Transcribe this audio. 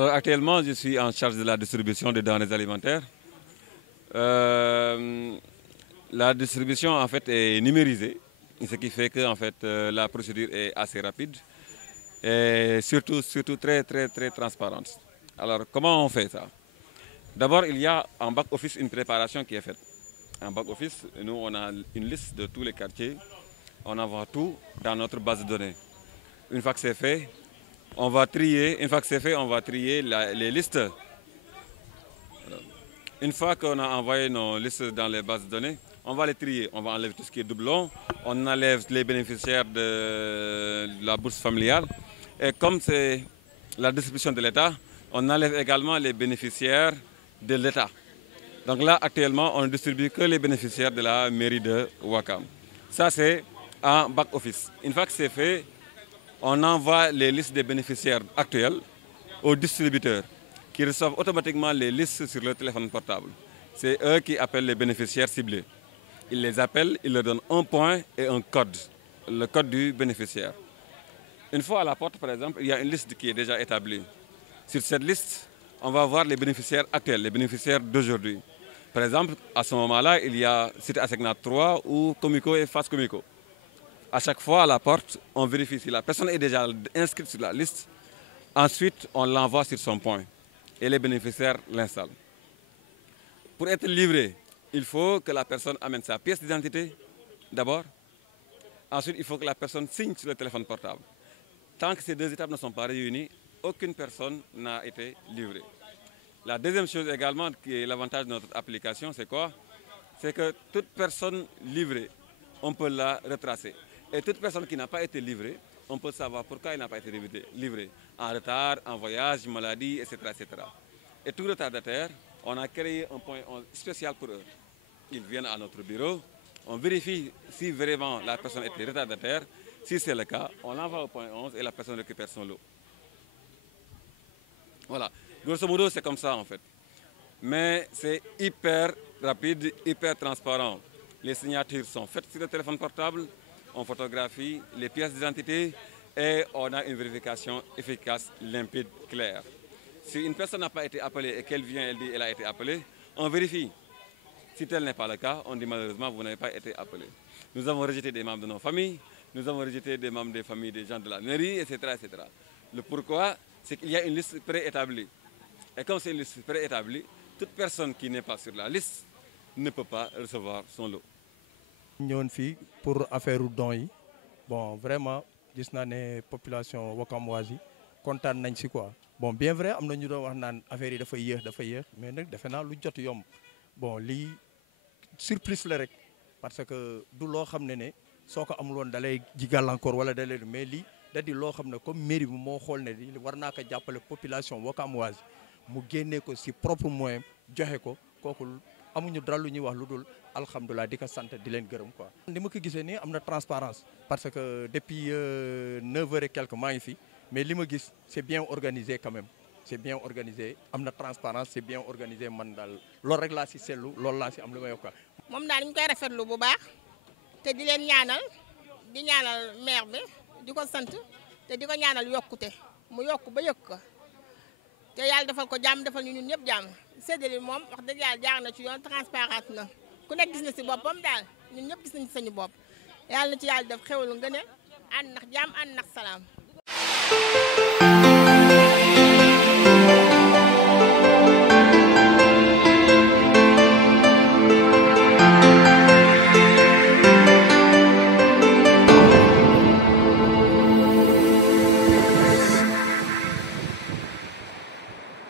Alors actuellement, je suis en charge de la distribution des denrées alimentaires. La distribution en fait est numérisée, ce qui fait que en fait, la procédure est assez rapide et surtout très transparente. Alors comment on fait ça? D'abord, il y a en back-office une préparation qui est faite. En back-office, nous on a une liste de tous les quartiers, on envoie tout dans notre base de données. Une fois que c'est fait, on va trier les listes. Une fois qu'on a envoyé nos listes dans les bases de données, on va les trier. On va enlever tout ce qui est doublon. On enlève les bénéficiaires de la bourse familiale. Et comme c'est la distribution de l'État, on enlève également les bénéficiaires de l'État. Donc là, actuellement, on ne distribue que les bénéficiaires de la mairie de Ouakam. Ça, c'est en back-office. Une fois que c'est fait, on envoie les listes des bénéficiaires actuels aux distributeurs qui reçoivent automatiquement les listes sur leur téléphone portable. C'est eux qui appellent les bénéficiaires ciblés. Ils les appellent, ils leur donnent un point et un code, le code du bénéficiaire. Une fois à la porte, par exemple, il y a une liste qui est déjà établie. Sur cette liste, on va voir les bénéficiaires actuels, les bénéficiaires d'aujourd'hui. Par exemple, à ce moment-là, il y a Cité Asecna 3 ou Comico et Face Comico. À chaque fois, à la porte, on vérifie si la personne est déjà inscrite sur la liste. Ensuite, on l'envoie sur son point et les bénéficiaires l'installent. Pour être livré, il faut que la personne amène sa pièce d'identité d'abord. Ensuite, il faut que la personne signe sur le téléphone portable. Tant que ces deux étapes ne sont pas réunies, aucune personne n'a été livrée. La deuxième chose également, qui est l'avantage de notre application, c'est quoi? C'est que toute personne livrée, on peut la retracer. Et toute personne qui n'a pas été livrée, on peut savoir pourquoi il n'a pas été livré. En retard, en voyage, maladie, etc., etc. Et tout retardataire, on a créé un point spécial pour eux. Ils viennent à notre bureau, on vérifie si vraiment la personne était retardataire. Si c'est le cas, on l'envoie au point 11 et la personne récupère son lot. Voilà. Grosso modo, c'est comme ça en fait. Mais c'est hyper rapide, hyper transparent. Les signatures sont faites sur le téléphone portable, on photographie les pièces d'identité et on a une vérification efficace, limpide, claire. Si une personne n'a pas été appelée et qu'elle vient, elle dit qu'elle a été appelée, on vérifie. Si tel n'est pas le cas, on dit malheureusement vous n'avez pas été appelé. Nous avons rejeté des membres de nos familles, nous avons rejeté des membres des familles des gens de la mairie, etc. etc. Le pourquoi, c'est qu'il y a une liste préétablie. Et comme c'est une liste préétablie, toute personne qui n'est pas sur la liste ne peut pas recevoir son lot. Nous sommes pour affaire don yi bon vraiment gis naa ne population wakamoise yi kontaan nañ si quoi bon bien vrai am na ñu doon wax naan affaire yi dafa yéex mais nag defe naa lu jot yomb bon lii surprise la rek parce que du loo xam ne soo ko amul woon da lay ji gàllankoor wala da lay mais lii da di loo xam ne comme mairie bi moo xool ne di war naa ko jàppale population wakamoise mu génnee ko si propre moyen joxe ko kooku amuñu dara lu ñuy wax lu dul alhamdulilah di ko sant di leen gërëm quoi. ni ma ko gisee nii am na transparence parce que depuis 9 heures et quelques maa ngi fi mais li ma gis c'est bien organisé quand même c'est bien organisé am na transparence c'est bien organisé man daal loolu rek laa si seetlu loolu laa si am lu may wax quoi. moom daal ñu koy rafetlu bu baax te di leen ñaanal di ñaanal maire bi di ko sant te di ko ñaanal yokkute mu yokk ba yëkk ko te yàlla defal ko jàmm defal ñu ñun ñëpp jàmm séddale moom wax dëgg yàlla jaar na ci yoon transparence na ku nekk gis na si boppam daal ñun ñëpp gis nañ ci sañu bopp yàlla na ci yàlla def xewlu ngëneel ànd ndax jàmm ànd ndax salaam.